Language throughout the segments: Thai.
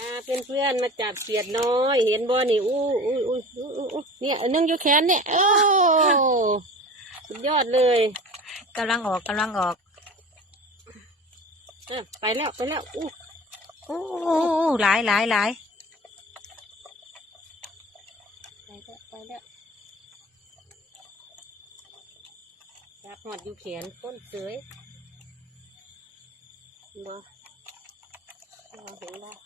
มาเพื่อนเพื่อนๆมาจับเขียดน้อย เห็นบ่นี่อู้อู้อู้อู้อู้อู้เนี่ยอันนึงอยู่แขนเนี่ยโอ้สุดยอดเลยกำลังออกกำลังออกเออไปแล้วไปแล้วอู้โอ้โอ้โอ้หลายหลายหลายไปแล้วไปแล้วจับหอดอยู่แขนก้นเสยเห็นบ่เราเห็นแล้ว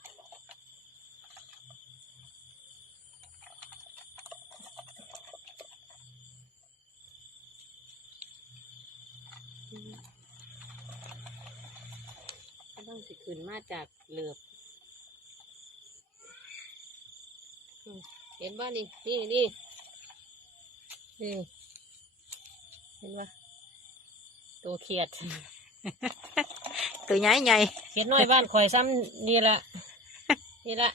ก็ต้องสิขึ้นมาจากเหลือบอืมเห็นบ่นี่นี่นี่นี่เห็นบ่ตัวเขียด ตัวใหญ่ใหญ่เขียดน้อยบ้านข่อยซ้ำนี่ละนี่ละ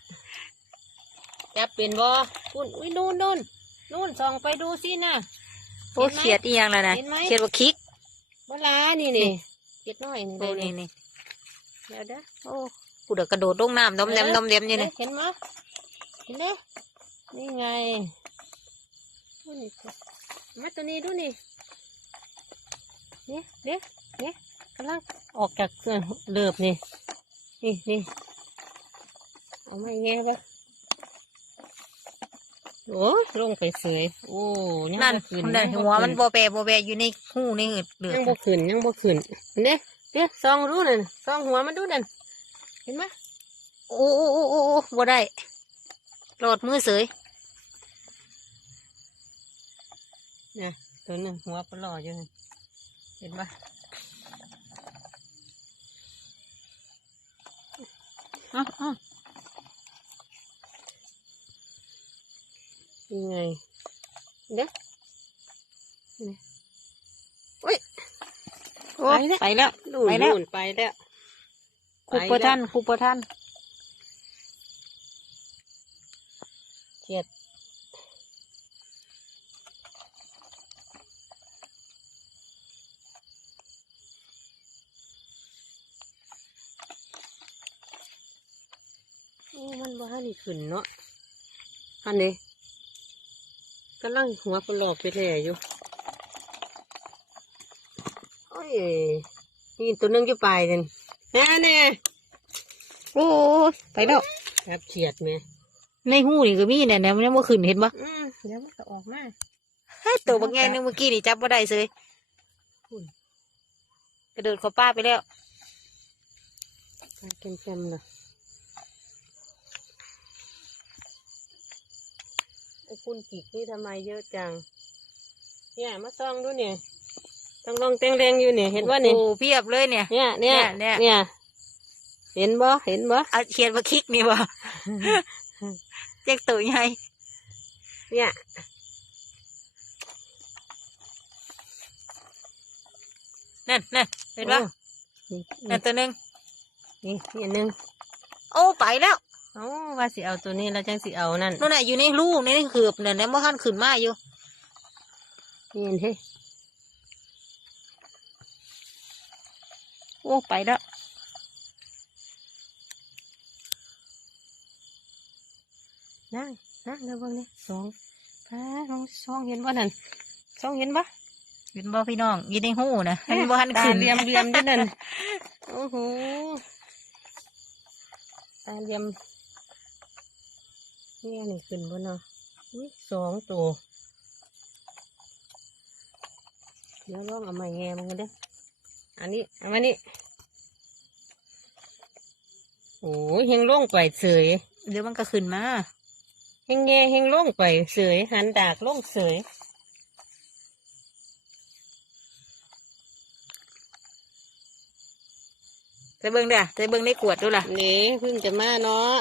จับเป็นบ่คุณอุ้ยนู่นนู่นนู่นส่องไปดูสินะโอ้เขียดอีหยังแล้วนะเห็นไหมเขียดว่าคิกเวลานี่นี่เขียดน้อยนี่โอ้เลยนี่นี่นี่ เดี๋ยวเด้อโอ้กูเดือกระโดดลงน้ำดมเดมดมเดมอยู่นี่เห็นไหมเห็นเด้อนี่ไงดูนี่มาตัวนี้ดูนี่เนี่ยเด้อเนี่ยกำลังออกจากเหลือบนี่นี่นี่เอาไม่แง่ปะโอ้ยลงไปเสยโอ้ยังนั่นบ่ขึ้นั่นยังหัวบ่มันขึ้โบแบโบแบอยู่ในหูในหืดเหลือยังบ่ขึ้นยังบ่ขึ้นเนี่ย เนี่ยซองรู้นั่นซองหัวมันดูนั่นเห็นไหมโอ้โอ้โอ้โอ้บ่ได้หลอดมือเสยเนี่ยตัวหนึงหัวปลออยู่นั่เห็นปะอ้าวอ้าวยังไงเด้อนี่ย โอ้ไปแล้วดูไปแล้วนู่นไปแล้วคุปเปอร์ท่านคุปเปอร์ท่านเขียดโอ้มันบ่ทันได้ขึ้นเนาะอันนี้กำลังหัวปลอกไปแล่อยู่โอ้ ยนี่ตัวหนึงอยู่ปลายนั่นแน่แน่โอ้ยไปแล้วครับเฉียดไหมในหูนี่ก็มีเนี่ยเนี่ยมันยังบ่ขึ้นเห็นปะอืมเดี๋ยวมันจะออกมาเฮ้ยตัวบางแง่นึงเมื่อกี้นี่จับบ่ได้เสยอุ้ยกระโดดเข้าป้าไปแล้วเต็มเต็มๆเลยไอ้คุณกิกนี่ทำไมเยอะจัง เนี่ยมาซองดูเนี่ย ต้องลองเต็งแรงอยู่เนี่ยเห็นว่าเนี่ยโอ้เพียบเลยเนี่ย เนี่ยเนี่ยเนี่ยเนี่ยเห็นบ่เห็นบ่เอาเขียนว่าคิกนี่บ่เจ๊กตัวใหญ่เนี่ยนั่นนั่นเห็นปะโอ้นี่นั่นตัวหนึงนี่นี่อันหนึงโอ้ไปแล้วเอ้าว่าสิเอาตัวนี้แล้วจังสิเอานั่นนู่นน่ะอยู่ในรูในในขืบเนี่ยแล้วบ่ทันขึ้นมาอยู่นี่เห็นเฮ้ อ้ไปแล้วนั่งนั่งเดี๋ยวเบิ่งนี่สองพาลองสองเห็นบ่นั่นสองเห็นบ่เห็นบ่พี่น้องอยู่ในหูนะมันบ่ทันตาขึ้นเหลี่ยมเหลี่ยมด้วยนั่นโอ้โหตาเหลี่ยมเนี่ยนี่ขึ้นบนเนาะอุ้ยสองตัวเดี๋ยวลองเอามาแง่มันกันเด้อ อันนี้เอามานี่โอ้ยเฮงล่งไปเสยเดี๋ยวมันก็ขึ้นมาเฮงแง่เฮงล่งไปเสยหันดากล่งเสยไปเบิ่งเด้อไปเบิ่งในขวดดูล่ะนี่เพิ่งจะมาเนาะ